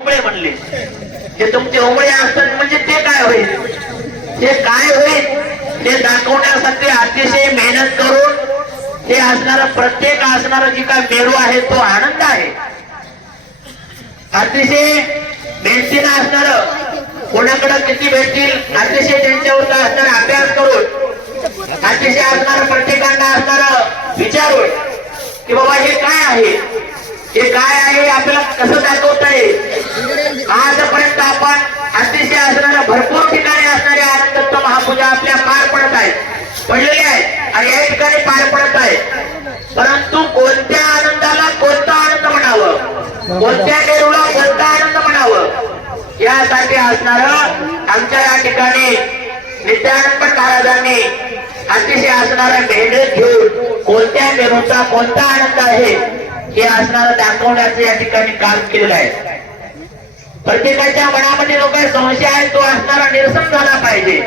उमळे म्हणले जे तुमचे उमळे असतात म्हणजे ते काय होईल, ते काय होईल ते दाखवण्यासाठी अतिशय मेहनत करून हे असणारा प्रत्येक असणारा जी काय मेरू आहे तो आनंद आहे. अतिशय मेहनतीनं असणार कोणाकडे किती भेटतील अतिशय त्यांच्यावर असणारा अभ्यास करून अतिशय असणार प्रत्येकांना असणार विचारून की बाबा हे काय आहे, हे काय आहे आपल्याला कसं दाखवता येईल. आजपर्यंत आपण अतिशय असणाऱ्या भरपूर ठिकाणी असणारे आनंद महापूजा आपल्या पार पडत आहेत पडलेले आहेत आणि या ठिकाणी पार पडत आहेत. परंतु कोणत्या आनंदाला कोणता आनंद म्हणावं, कोणत्या मेरूला कोणता आनंद म्हणावं यासाठी असणार आमच्या या ठिकाणी नित्यानंद महाराजांनी अतिशय असणाऱ्या मेहनत घेऊन कोणत्या मेरूचा कोणता आनंद आहे हे असणारं दाखवण्याचं या ठिकाणी काम केलेलं आहे. प्रत्येकाच्या मनामध्ये जो काही संशय आहे तो असणारा निरसन झाला पाहिजे.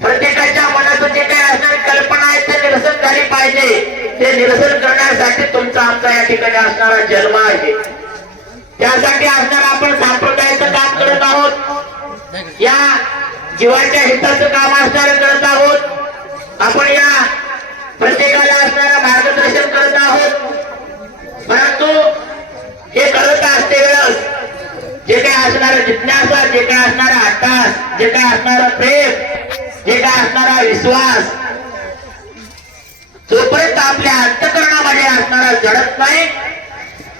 प्रत्येकाच्या मनाचं जे काही असणारी कल्पना आहे ते निरसन झाली पाहिजे. ते निरसन करण्यासाठी तुमचा आमचा या ठिकाणी असणारा जन्म आहे. त्यासाठी असणारा आपण संप्रदायाचं काम करत आहोत, या जीवाच्या हिताचं काम असणारं करत आहोत. आपण या प्रत्येकाला असणारं मार्गदर्शन करत आहोत. परंतु हे करत असते वेळेस जे काही असणारा जिज्ञासा, जे काही असणारा अट्टास, जे काही असणारा प्रेम, जे काही असणारा विश्वास जोपर्यंत आपल्या अंतःकरणामध्ये असणारा जडत नाही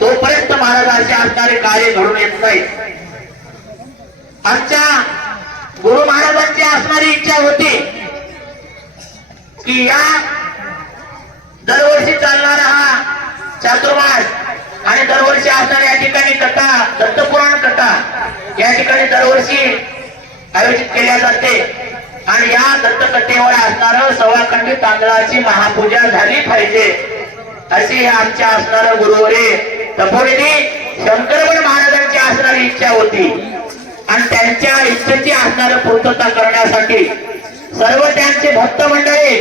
तोपर्यंत महाराजांचे असणारे कार्य घडून येत नाही. आमच्या गुरु महाराजांची असणारी इच्छा होती की या दरवर्षी चालणारा हा चातुर्मास आणि दरवर्षी असणाऱ्या या ठिकाणी कथा, दत्तपुराण कथा या ठिकाणी दरवर्षी आयोजित केल्या जाते आणि या दत्तकथेवर असणारं सवाखंडी तांदळाची महापूजा झाली पाहिजे अशी आमच्या असणारं गुरुवरे तपोनिधी शंकरबळ महाराजांची असणारी इच्छा होती. आणि त्यांच्या इच्छेची असणारं पूर्तता करण्यासाठी सर्व त्यांचे भक्त मंडळी,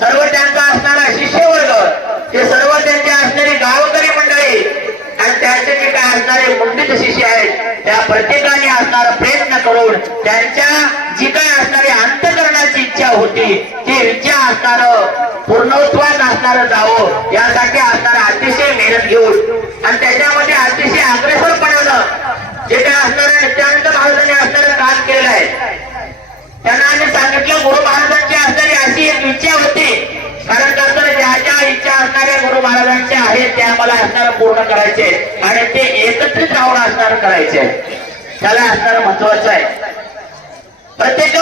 सर्व त्यांचा असणारा शिष्यवर्ग, ते सर्व त्यांचे असणारी गावकरी मंडळी आणि त्यांचे जे काय असणारे मुंडित शिष्य आहेत त्या प्रत्येकाने असणारा प्रयत्न करून त्यांच्या जी काय असणारी अंतःकरणाची इच्छा होती ती इच्छा असणारं पूर्णत्वात असणारं जावं यासाठी असणारा अतिशय मेहनत घेऊन आणि त्याच्यामध्ये अतिशय अग्रेसरपणानं जे काय असणाऱ्या नित्यानंद महाराजांनी असणारं काम केलेलं आहे. त्यांना आम्ही सांगितलं गुरु महाराजांची असणारी अशी एक इच्छा होती, कारण नंतर ज्या ज्या इच्छा असणाऱ्या गुरु महाराजांच्या आहेत त्या मला असणारं पूर्ण करायचे आणि ते एकत्रित राहून असणारं करायचे, त्याला असणारं महत्वाचं आहे. प्रत्येक